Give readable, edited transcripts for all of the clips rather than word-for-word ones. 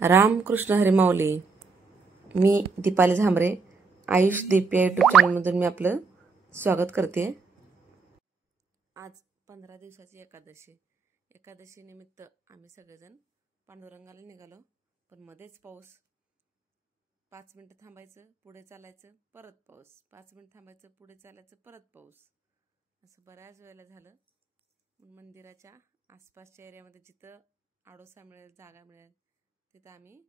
रामकृष्ण हरी माऊली. मी दीपाली झांबरे, आयुष दीप या यूट्यूब चॅनलमधून मी आपलं स्वागत करते. आज 15 दिवसाची एकादशी निमित्त आम्ही सगळेजण पांडुरंगाला निघालो. पण मध्येच पाऊस. 5 मिनिटं थांबायचं, पुढे चालायचं, परत पाऊस. 5 मिनिटं थांबायचं, पुढे चालायचं, परत पाऊस. असं बऱ्याच वेळेला झालं. मंदिराच्या आसपासच्या एरियामध्ये जिथं आडोसा मिळेल, जागा मिळेल, तिथं आम्ही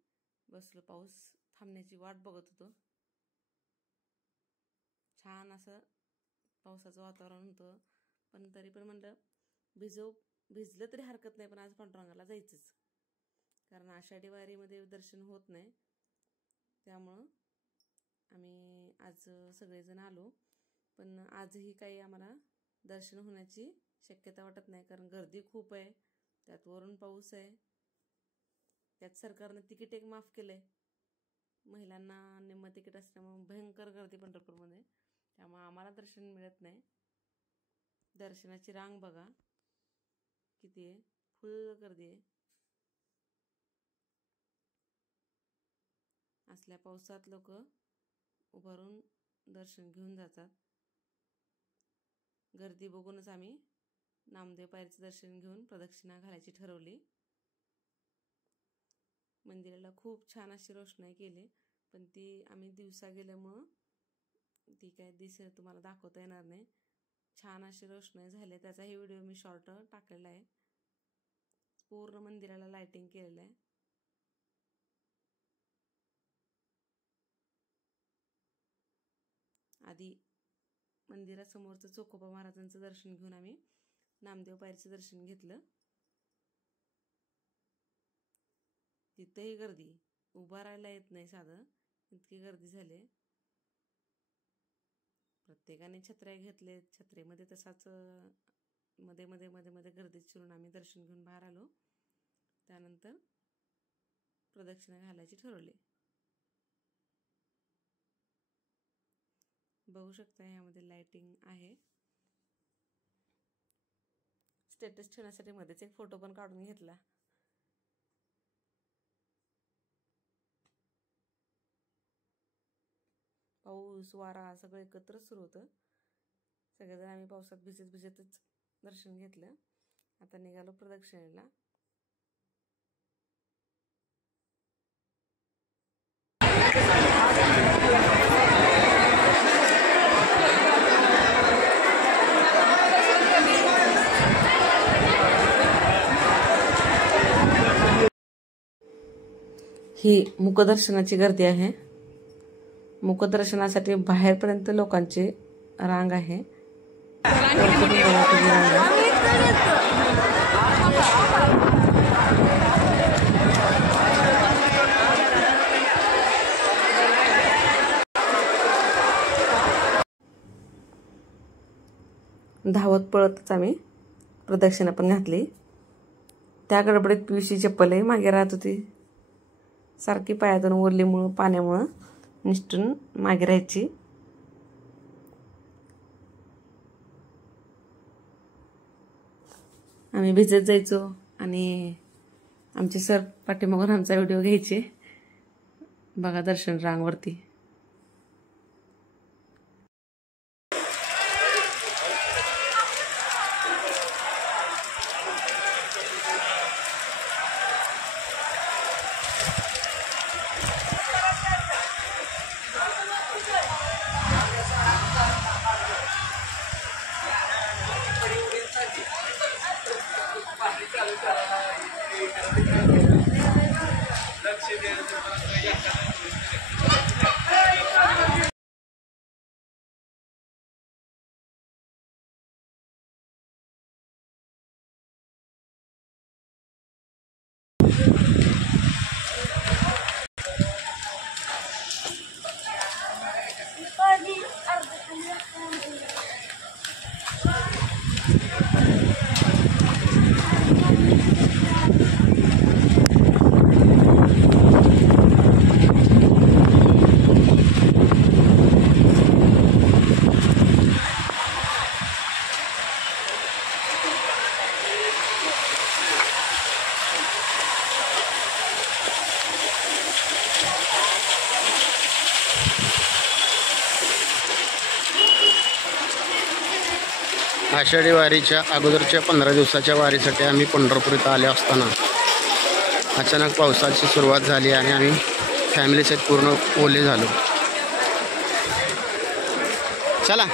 बसलो. पाऊस थांबण्याची वाट बघत होतो. छान असं पावसाचं वातावरण होतं. पण तरी पण म्हणलं भिजलं तरी हरकत नाही, पण आज पांडुरंगाला जायचंच. कारण आषाढी वारीमध्ये दर्शन होत नाही. त्यामुळं आम्ही आज सगळेजण आलो. पण आजही काही आम्हाला दर्शन होण्याची शक्यता वाटत नाही, कारण गर्दी खूप आहे. त्यात वरून पाऊस आहे. त्यात सरकारनं तिकीट एक माफ केलंय. महिलांना निम्म तिकीट असल्यामुळे भयंकर गर्दी पंढरपूरमध्ये. त्यामुळे आम्हाला दर्शन मिळत नाही. दर्शनाची रांग बघा किती आहे, फुल गर्दी आहे. असल्या पावसात लोक उभारून दर्शन घेऊन जातात. गर्दी बघूनच आम्ही नामदेव पायरीचं दर्शन घेऊन प्रदक्षिणा घालायची ठरवली. मंदिराला खूप छान अशी रोषणाई केली, पण ती आम्ही दिवसा गेल्यामुळं ती काय तुम्हाला दाखवता येणार नाही. छान अशी रोषणाई झाली. त्याचाही व्हिडिओ मी शॉर्ट टाकलेला आहे. पूर्ण मंदिराला लाइटिंग केलेलं आहे. आधी मंदिरासमोरचं चोखोबा महाराजांचं दर्शन घेऊन आम्ही नामदेव पायरीचं दर्शन घेतलं. तिथेही गर्दी, उभा राहायला येत नाही साधं, इतकी गर्दी झाली. प्रत्येकाने छत्र्या घेतले. छत्रेमध्ये तसाच मध्ये मध्ये मध्ये मध्ये गर्दीत शिरून आम्ही दर्शन घेऊन बाहेर आलो. त्यानंतर प्रदक्षिणा घालायची ठरवली. बघू शकता ह्यामध्ये लाइटिंग आहे. स्टेटस ठेवण्यासाठी मध्येच एक फोटो पण काढून घेतला. पाऊस वारा सगळं एकत्र सुरू होतं. सगळेजण आम्ही पावसात भिजतच दर्शन घेतलं. आता निघालो प्रदक्षिणेला. ही मुखदर्शनाची गर्दी आहे. मुखदर्शनासाठी बाहेरपर्यंत लोकांची रांग आहे. धावत पळतच आम्ही प्रदक्षिणा पण घातली. त्या गडबडीत पिवशी चप्पलही मागे राहत होती. सारखी पायातून ओरलीमुळं, पाण्यामुळं निष्ठून मागे राहायची. आम्ही भिजत जायचो आणि आमचे सर पाठीमागून आमचा व्हिडिओ घ्यायचे. बघा दर्शन रांगवरती. आषाढी वारीच्या अगोदरच्या 15 दिवसाच्या वारीसाठी आम्ही पंढरपूर इथं आले असताना अचानक पावसाची सुरुवात झाली आणि आम्ही फॅमिलीसहित पूर्ण ओले झालो. चला,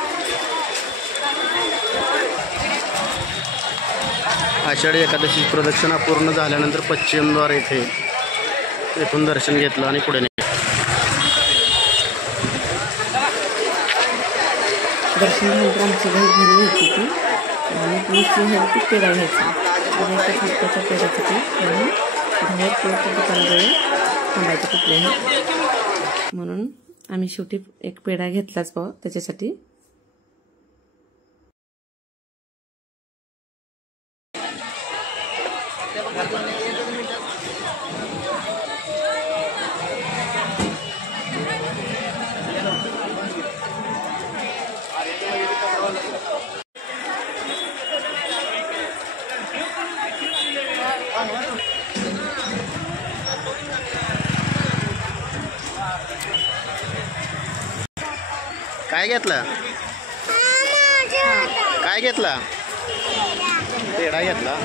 आषाढी एकादशी प्रदक्षिणा पूर्ण झाल्यानंतर पश्चिमद्वार येथून दर्शन घेतलं आणि पुढे दर्शन झाल्यानंतर आमची घरी घ्यायची होती आणि दुसरी घ्यायची पेढा घ्यायचा. त्या पेढ्यासाठी म्हणून बाहेर पोळच्या दुकानाजवळ थांबायचं कुठल्याही, म्हणून आम्ही शेवटी एक पेढा घेतलाच भाऊ त्याच्यासाठी. काय घेतलं? काय घेतला? पेढा घेतला.